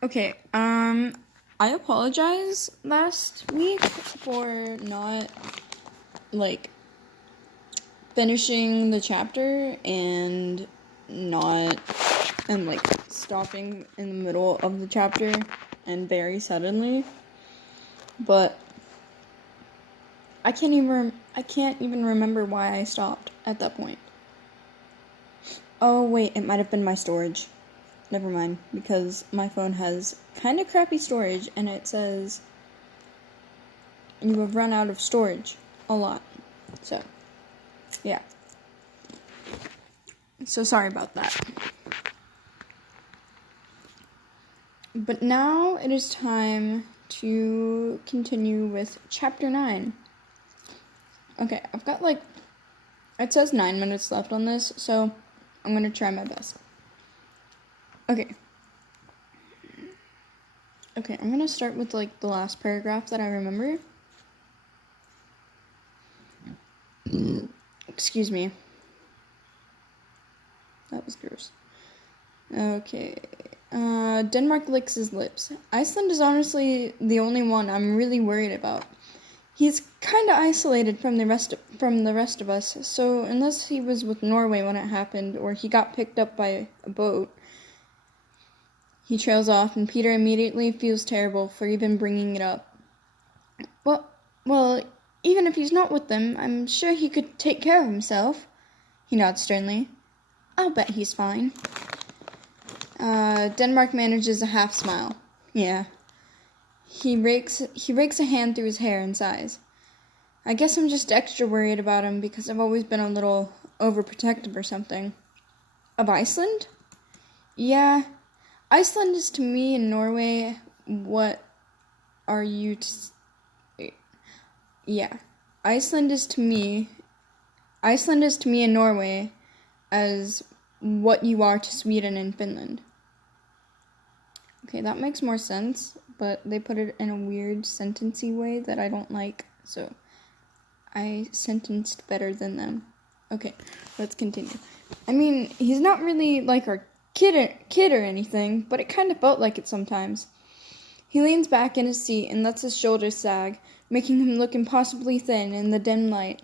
Okay, I apologize last week for not, like, finishing the chapter and stopping in the middle of the chapter and very suddenly, but I can't even remember why I stopped at that point. Oh, wait, it might have been my storage. Never mind, because my phone has kind of crappy storage, and it says you have run out of storage a lot. So, yeah. So sorry about that. But now it is time to continue with chapter 9. Okay, I've got it says 9 minutes left on this, so I'm gonna try my best. Okay, I'm gonna start with the last paragraph that I remember. Excuse me. That was gross. Okay. Denmark licks his lips. Iceland is honestly the only one I'm really worried about. He's kind of isolated from the rest of us, so unless he was with Norway when it happened, or he got picked up by a boat. He trails off, and Peter immediately feels terrible for even bringing it up. Well, even if he's not with them, I'm sure he could take care of himself. He nods sternly. I'll bet he's fine. Denmark manages a half smile. Yeah. He rakes a hand through his hair and sighs. I guess I'm just extra worried about him because I've always been a little overprotective or something. Of Iceland? Yeah. Iceland is to me and Norway what are you to... Yeah. Iceland is to me and Norway as what you are to Sweden and Finland. Okay, that makes more sense, but they put it in a weird sentencey way that I don't like, so I sentenced better than them. Okay, let's continue. I mean, he's not really like our kid or anything, but it kind of felt like it sometimes. He leans back in his seat and lets his shoulders sag, making him look impossibly thin in the dim light.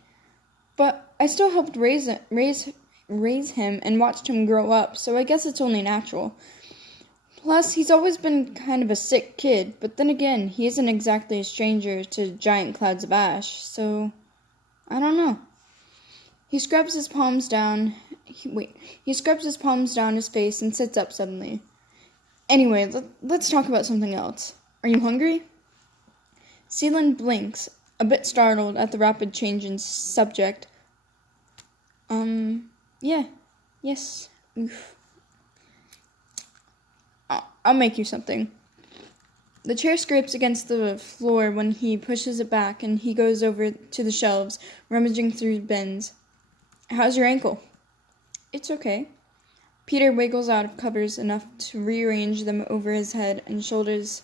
But I still helped raise him and watched him grow up, so I guess it's only natural. Plus, he's always been kind of a sick kid, but then again, he isn't exactly a stranger to giant clouds of ash, so I don't know. He scrubs his palms down his face and sits up suddenly. Anyway, let's talk about something else. Are you hungry? Sealand blinks, a bit startled at the rapid change in subject. Yeah. Yes. Oof. I'll make you something. The chair scrapes against the floor when he pushes it back, and he goes over to the shelves, rummaging through bins. How's your ankle? It's okay. Peter wiggles out of covers enough to rearrange them over his head and shoulders,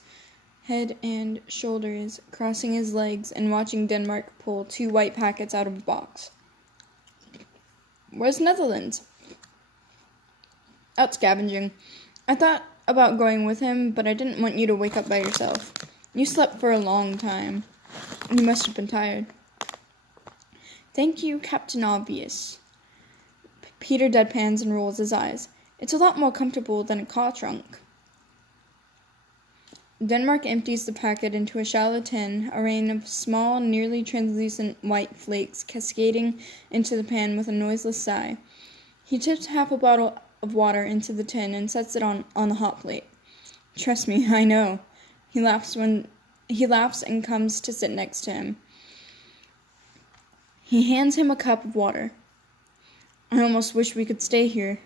crossing his legs and watching Denmark pull 2 white packets out of a box. Where's Netherlands? Out scavenging. I thought about going with him, but I didn't want you to wake up by yourself. You slept for a long time. You must have been tired. Thank you, Captain Obvious. Peter deadpans and rolls his eyes. It's a lot more comfortable than a car trunk. Denmark empties the packet into a shallow tin, a rain of small, nearly translucent white flakes cascading into the pan with a noiseless sigh. He tips half a bottle of water into the tin and sets it on the hot plate. Trust me, I know. He laughs and comes to sit next to him. He hands him a cup of water. I almost wish we could stay here.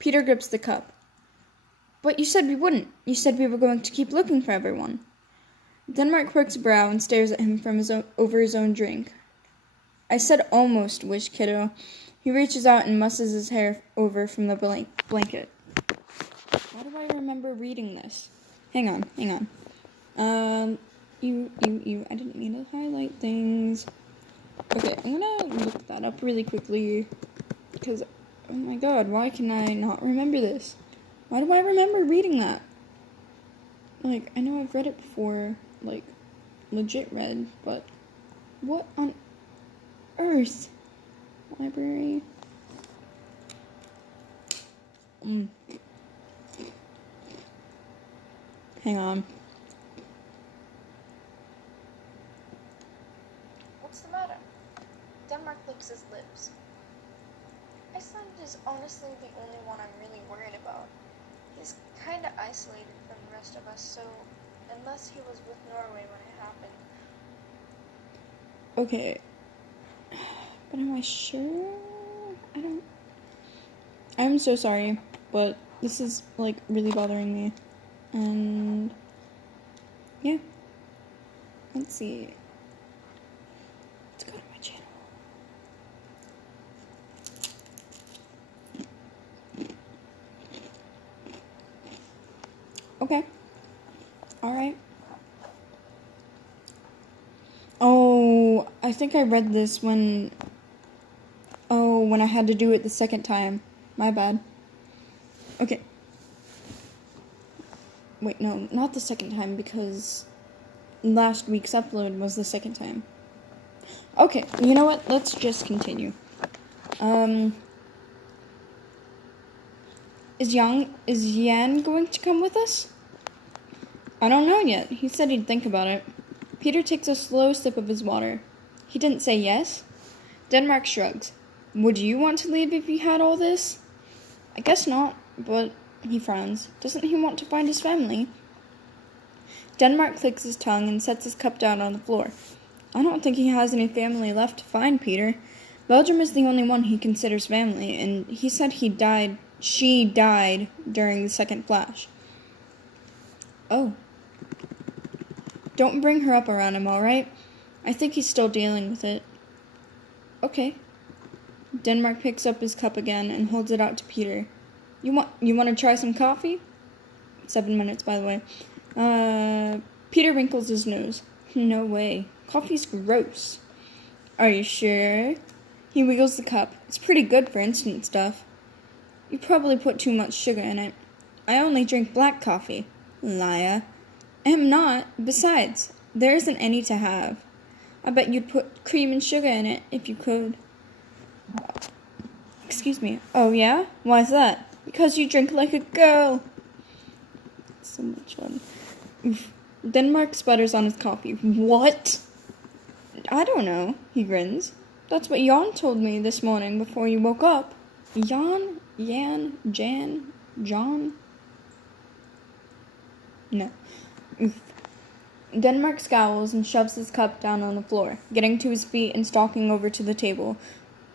Peter grips the cup. But you said we wouldn't. You said we were going to keep looking for everyone. Denmark quirks a brow and stares at him from over his own drink. I said almost wish, kiddo. He reaches out and musses his hair over from the blanket. Why do I remember reading this? Hang on. I didn't mean to highlight things. Okay, I'm gonna look that up really quickly. Because, oh my god, why can I not remember this? Why do I remember reading that? Like, I know I've read it before, like, legit read, but what on earth? Library. Hang on. What's the matter? Denmark licks his lips. Iceland is honestly the only one I'm really worried about. He's kinda isolated from the rest of us, so unless he was with Norway when it happened. Okay. But am I sure? I'm so sorry, but this is, like, really bothering me. And yeah. Let's see. Let's go to my channel. Okay. Alright. Oh, I think I read this when I had to do it the second time. My bad. Okay. Wait, no, not the second time, because last week's upload was the second time. Okay, you know what? Let's just continue. Is Jan going to come with us? I don't know yet. He said he'd think about it. Peter takes a slow sip of his water. He didn't say yes. Denmark shrugs. Would you want to leave if you had all this? I guess not, but he frowns. Doesn't he want to find his family? Denmark clicks his tongue and sets his cup down on the floor. I don't think he has any family left to find, Peter. Belgium is the only one he considers family, and he said she died during the second flash. Oh. Don't bring her up around him, alright? I think he's still dealing with it. Okay. Denmark picks up his cup again and holds it out to Peter. You want to try some coffee? 7 minutes, by the way. Peter wrinkles his nose. No way. Coffee's gross. Are you sure? He wiggles the cup. It's pretty good for instant stuff. You probably put too much sugar in it. I only drink black coffee. Liar. Am not. Besides, there isn't any to have. I bet you'd put cream and sugar in it if you could. Excuse me. Oh, yeah? Why's that? Because you drink like a girl. So much fun. Oof. Denmark sputters on his coffee. What? I don't know, he grins. That's what Jan told me this morning before you woke up. Jan? Jan? John? No. Oof. Denmark scowls and shoves his cup down on the floor, getting to his feet and stalking over to the table.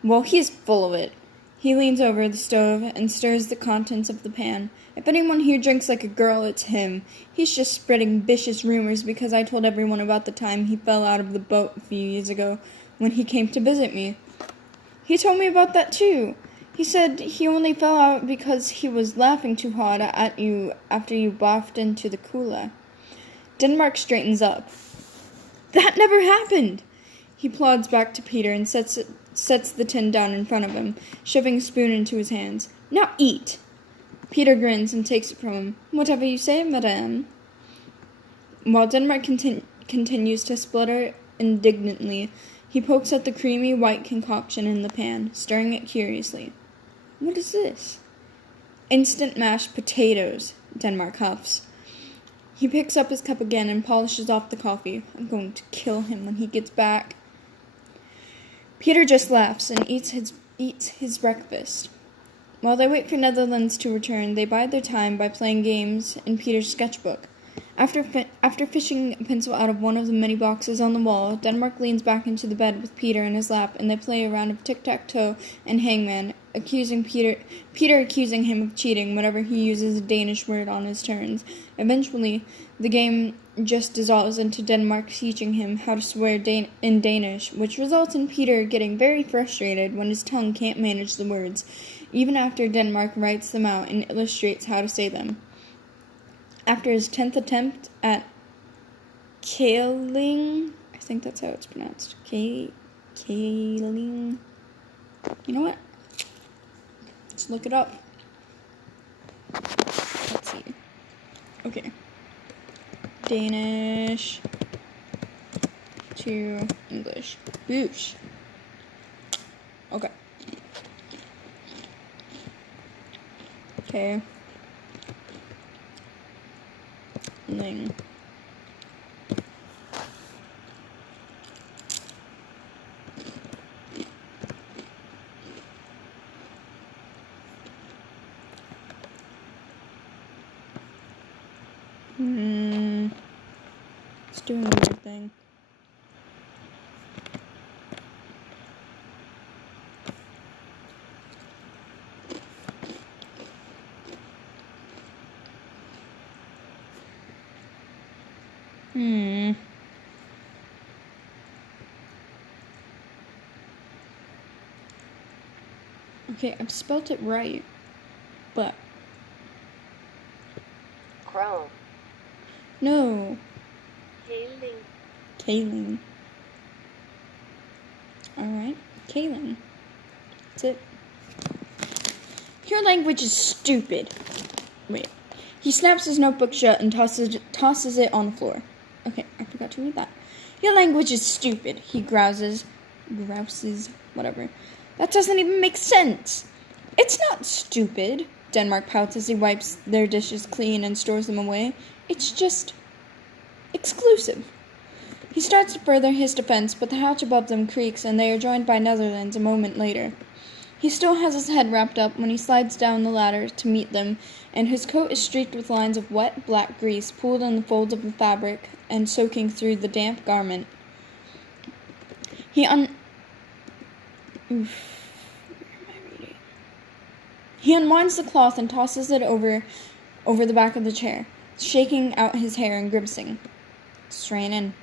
Well, he's full of it. He leans over the stove and stirs the contents of the pan. If anyone here drinks like a girl, it's him. He's just spreading vicious rumors because I told everyone about the time he fell out of the boat a few years ago when he came to visit me. He told me about that too. He said he only fell out because he was laughing too hard at you after you barfed into the cooler. Denmark straightens up. That never happened! He plods back to Peter and sets the tin down in front of him, shoving a spoon into his hands. Now eat! Peter grins and takes it from him. Whatever you say, madame. While Denmark continues to splutter indignantly, he pokes at the creamy white concoction in the pan, stirring it curiously. What is this? Instant mashed potatoes, Denmark huffs. He picks up his cup again and polishes off the coffee. I'm going to kill him when he gets back. Peter just laughs and eats his breakfast. While they wait for Netherlands to return, they bide their time by playing games in Peter's sketchbook. After fishing a pencil out of one of the many boxes on the wall, Denmark leans back into the bed with Peter in his lap, and they play a round of tic-tac-toe and hangman, Peter accusing him of cheating whenever he uses a Danish word on his turns. Eventually, the game just dissolves into Denmark teaching him how to swear in Danish, which results in Peter getting very frustrated when his tongue can't manage the words, even after Denmark writes them out and illustrates how to say them. After his 10th attempt at Kæling, I think that's how it's pronounced. Kæling. You know what? Let's look it up. Let's see. Okay. Danish to English. Boosh. Okay. Okay. Ling. It's doing a weird thing. Okay, I've spelt it right, but Chrome. no. Kaling. Kaling. Alright, Kaling. That's it. Your language is stupid. Wait. He snaps his notebook shut and tosses it on the floor. Okay, I forgot to read that. Your language is stupid, he grouses, whatever. That doesn't even make sense. It's not stupid, Denmark pouts as he wipes their dishes clean and stores them away. It's just exclusive. He starts to further his defense, but the hatch above them creaks and they are joined by Netherlands a moment later. He still has his head wrapped up when he slides down the ladder to meet them, and his coat is streaked with lines of wet, black grease pooled in the folds of the fabric and soaking through the damp garment. He unwinds the cloth and tosses it over the back of the chair, shaking out his hair and grimacing. It's raining,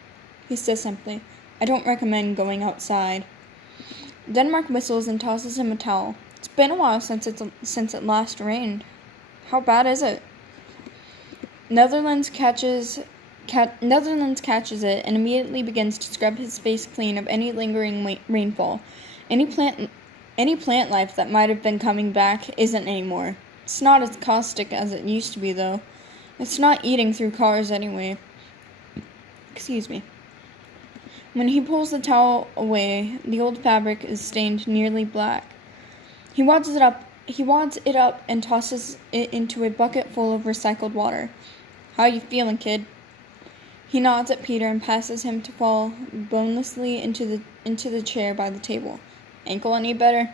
he says simply. I don't recommend going outside. Denmark whistles and tosses him a towel. It's been a while since it last rained. How bad is it? Netherlands catches it and immediately begins to scrub his face clean of any lingering rainfall. Any plant life that might have been coming back isn't anymore. It's not as caustic as it used to be, though. It's not eating through cars anyway. Excuse me. When he pulls the towel away, the old fabric is stained nearly black. He wads it up and tosses it into a bucket full of recycled water. How you feeling, kid? He nods at Peter and passes him to fall bonelessly into the chair by the table. Ankle any better?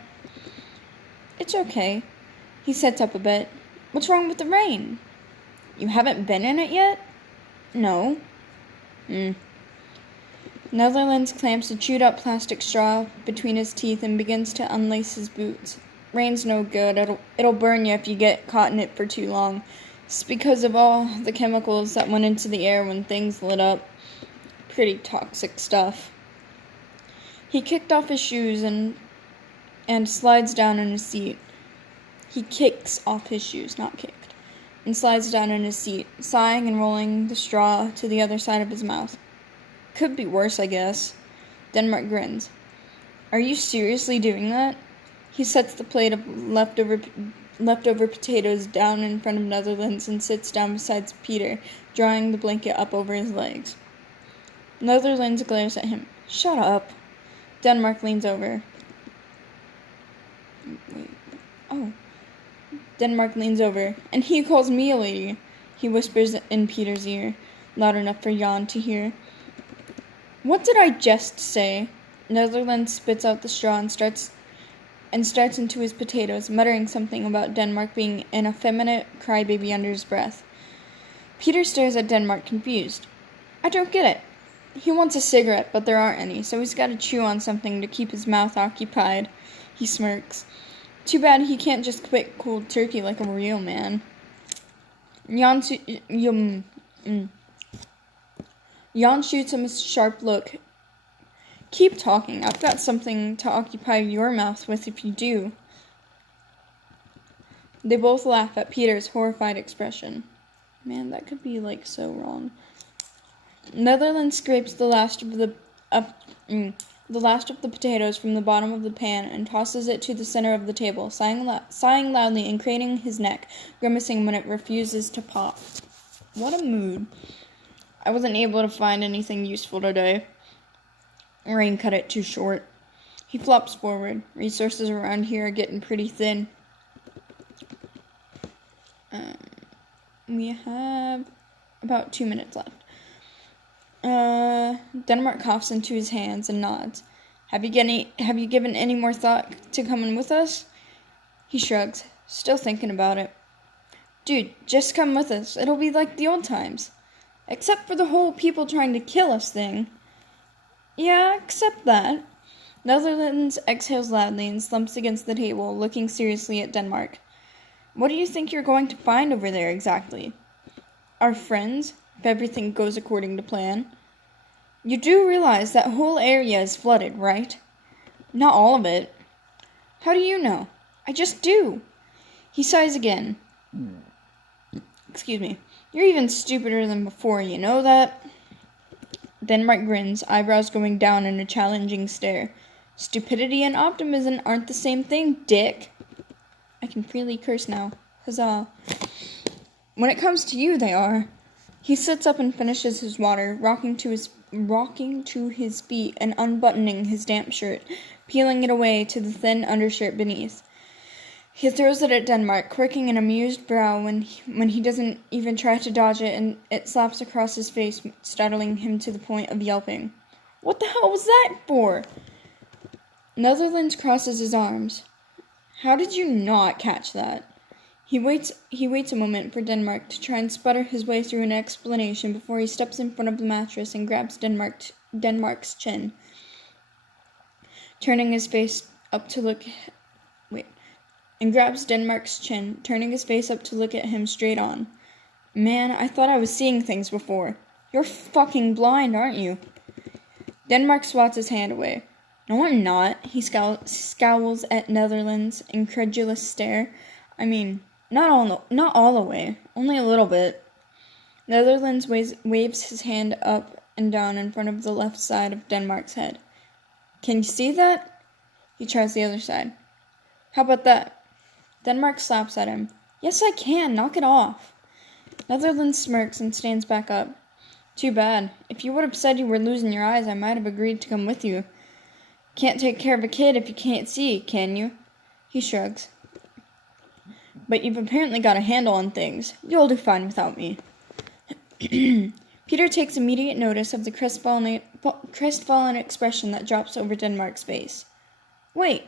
It's okay. He sits up a bit. What's wrong with the rain? You haven't been in it yet? No. Netherlands clamps a chewed-up plastic straw between his teeth and begins to unlace his boots. Rain's no good. It'll burn you if you get caught in it for too long. It's because of all the chemicals that went into the air when things lit up. Pretty toxic stuff. He kicked off his shoes and slides down in his seat. He kicks off his shoes, not kicked, and slides down in his seat, sighing and rolling the straw to the other side of his mouth. Could be worse, I guess. Denmark grins. Are you seriously doing that? He sets the plate of leftover potatoes down in front of Netherlands and sits down beside Peter, drawing the blanket up over his legs. Netherlands glares at him. Shut up. Denmark leans over. Denmark leans over. And he calls me a lady, he whispers in Peter's ear, loud enough for Jan to hear. What did I just say? Netherlands spits out the straw and starts into his potatoes, muttering something about Denmark being an effeminate crybaby under his breath. Peter stares at Denmark, confused. I don't get it. He wants a cigarette, but there aren't any, so he's got to chew on something to keep his mouth occupied. He smirks. Too bad he can't just quit cold turkey like a real man. Jan shoots him a sharp look. Keep talking. I've got something to occupy your mouth with if you do. They both laugh at Peter's horrified expression. Man, that could be, so wrong. Netherlands scrapes the last of the potatoes from the bottom of the pan and tosses it to the center of the table, sighing loudly and craning his neck, grimacing when it refuses to pop. What a mood. I wasn't able to find anything useful today. Rain cut it too short. He flops forward. Resources around here are getting pretty thin. We have about 2 minutes left. Denmark coughs into his hands and nods. Have you given any more thought to coming with us? He shrugs, still thinking about it. Dude, just come with us. It'll be like the old times. Except for the whole people trying to kill us thing. Yeah, except that. Netherlands exhales loudly and slumps against the table, looking seriously at Denmark. What do you think you're going to find over there exactly? Our friends, if everything goes according to plan. You do realize that whole area is flooded, right? Not all of it. How do you know? I just do. He sighs again. Excuse me. You're even stupider than before, you know that? Denmark grins, eyebrows going down in a challenging stare. Stupidity and optimism aren't the same thing, dick. I can freely curse now. Huzzah. When it comes to you, they are. He sits up and finishes his water, rocking to his feet and unbuttoning his damp shirt, peeling it away to the thin undershirt beneath. He throws it at Denmark, quirking an amused brow when he doesn't even try to dodge it, and it slaps across his face, startling him to the point of yelping. What the hell was that for? Netherlands crosses his arms. How did you not catch that? He waits a moment for Denmark to try and sputter his way through an explanation before he steps in front of the mattress and grabs Denmark's chin. Turning his face up to look at him straight on. Man, I thought I was seeing things before. You're fucking blind, aren't you? Denmark swats his hand away. No, I'm not. He scowls at Netherlands' incredulous stare. I mean, not all the way. Only a little bit. Netherlands waves his hand up and down in front of the left side of Denmark's head. Can you see that? He tries the other side. How about that? Denmark slaps at him. Yes, I can. Knock it off. Netherlands smirks and stands back up. Too bad. If you would have said you were losing your eyes, I might have agreed to come with you. Can't take care of a kid if you can't see, can you? He shrugs. But you've apparently got a handle on things. You'll do fine without me. Peter takes immediate notice of the crestfallen expression that drops over Denmark's face. Wait.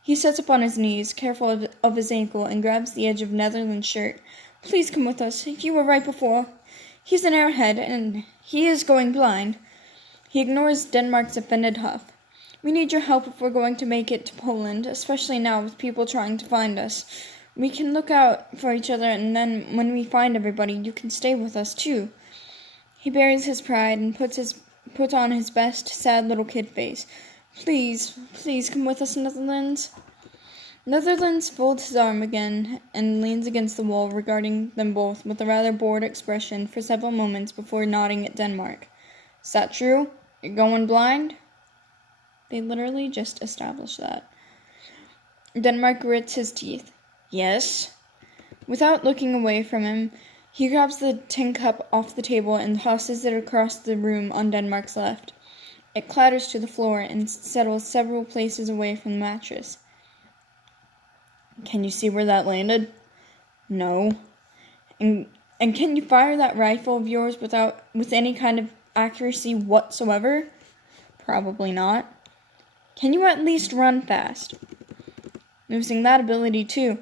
He sits up on his knees, careful of his ankle, and grabs the edge of Netherlands' shirt. Please come with us. You were right before. He's an airhead, and he is going blind. He ignores Denmark's offended huff. We need your help if we're going to make it to Poland, especially now with people trying to find us. We can look out for each other, and then when we find everybody, you can stay with us, too. He buries his pride and puts on his best sad little kid face. Please come with us, Netherlands. Netherlands folds his arm again and leans against the wall, regarding them both with a rather bored expression for several moments before nodding at Denmark. Is that true? You're going blind? They literally just established that. Denmark grits his teeth. Yes. Without looking away from him, he grabs the tin cup off the table and tosses it across the room on Denmark's left. It clatters to the floor and settles several places away from the mattress. Can you see where that landed? No. And can you fire that rifle of yours with any kind of accuracy whatsoever? Probably not. Can you at least run fast? Losing that ability too.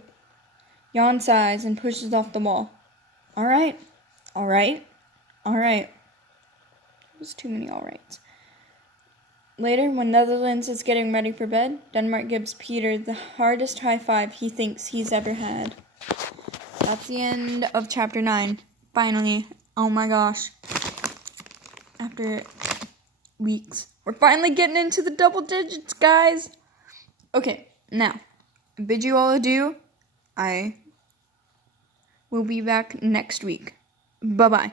Jan sighs and pushes off the wall. All right. It was too many all rights. Later, when Netherlands is getting ready for bed, Denmark gives Peter the hardest high five he thinks he's ever had. That's the end of chapter 9. Finally. Oh my gosh. After weeks. We're finally getting into the double digits, guys. Okay, now, bid you all adieu. I will be back next week. Bye-bye.